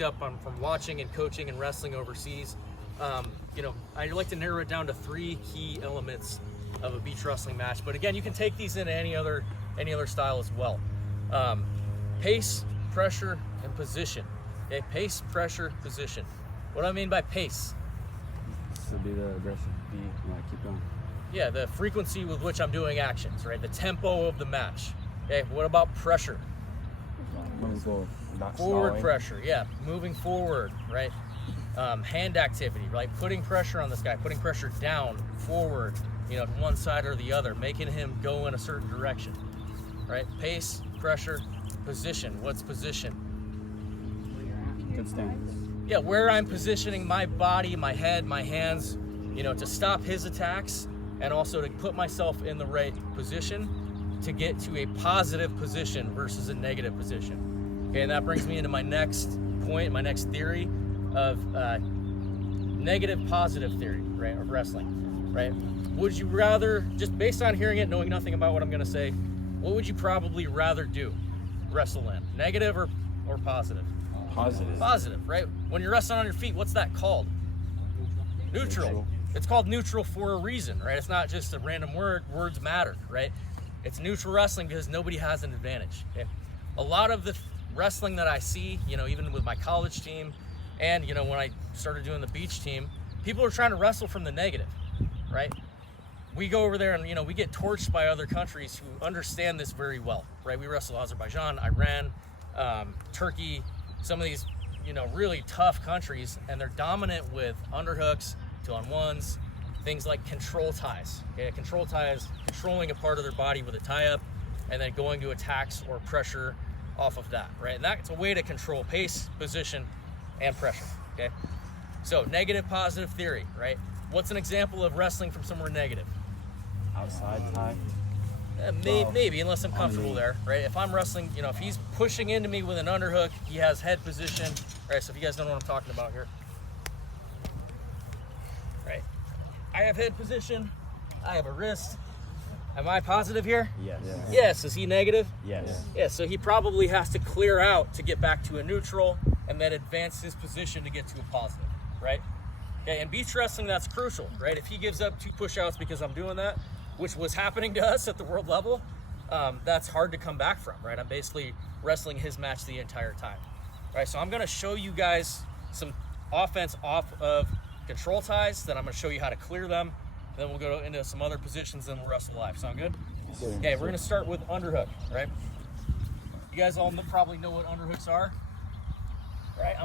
up on from watching and coaching and wrestling overseas. You know, I like to narrow it down to 3 key elements of a beach wrestling match. But again, you can take these into any other style as well. Pace, pressure, and position. Okay, pace, pressure, position. What do I mean by pace? This would be the aggressive beat. Yeah, keep going. Yeah, the frequency with which I'm doing actions, right? The tempo of the match. Okay, what about pressure? Moving forward, not Forward stalling. pressure, yeah, moving forward, right? Hand activity, right? Putting pressure on this guy, putting pressure down, forward, you know, to one side or the other, making him go in a certain direction, right? Pace, pressure, position. What's position? Good stance. Yeah, where I'm positioning my body, my head, my hands, you know, to stop his attacks and also to put myself in the right position to get to a positive position versus a negative position. Okay, and that brings me into my next point, my next theory of negative positive theory, right, of wrestling, right? Would you rather, just based on hearing it, knowing nothing about what I'm gonna say, what would you probably rather do, wrestle in? Negative or positive? Positive. Positive, right? When you're wrestling on your feet, what's that called? Neutral. It's called neutral for a reason, right? It's not just a random word. Words matter, right? It's neutral wrestling because nobody has an advantage. Okay? A lot of the wrestling that I see, you know, even with my college team and, you know, when I started doing the beach team, people are trying to wrestle from the negative, right? We go over there and, you know, we get torched by other countries who understand this very well, right? We wrestle Azerbaijan, Iran, Turkey, some of these, you know, really tough countries, and they're dominant with underhooks, 2-on-1s, things like control ties. Okay, a control tie is controlling a part of their body with a tie-up and then going to attacks or pressure off of that, right? And that's a way to control pace, position, and pressure, okay? So negative, positive theory, right? What's an example of wrestling from somewhere negative? Outside tie. Maybe, unless I'm comfortable there, right? If I'm wrestling, you know, if he's pushing into me with an underhook, he has head position, right? So if you guys don't know what I'm talking about here, right? I have head position, I have a wrist. Am I positive here? Yes. Yes. Is he negative? Yes. Yeah, so he probably has to clear out to get back to a neutral and then advance his position to get to a positive, right? Okay, in beach wrestling, that's crucial, right? If he gives up 2 push-outs because I'm doing that, which was happening to us at the world level, that's hard to come back from, right? I'm basically wrestling his match the entire time, right? So I'm gonna show you guys some offense off of control ties, then I'm gonna show you how to clear them, then we'll go into some other positions, then we'll wrestle live. Sound good? Okay, we're gonna start with underhook, right? You guys all probably know what underhooks are, right?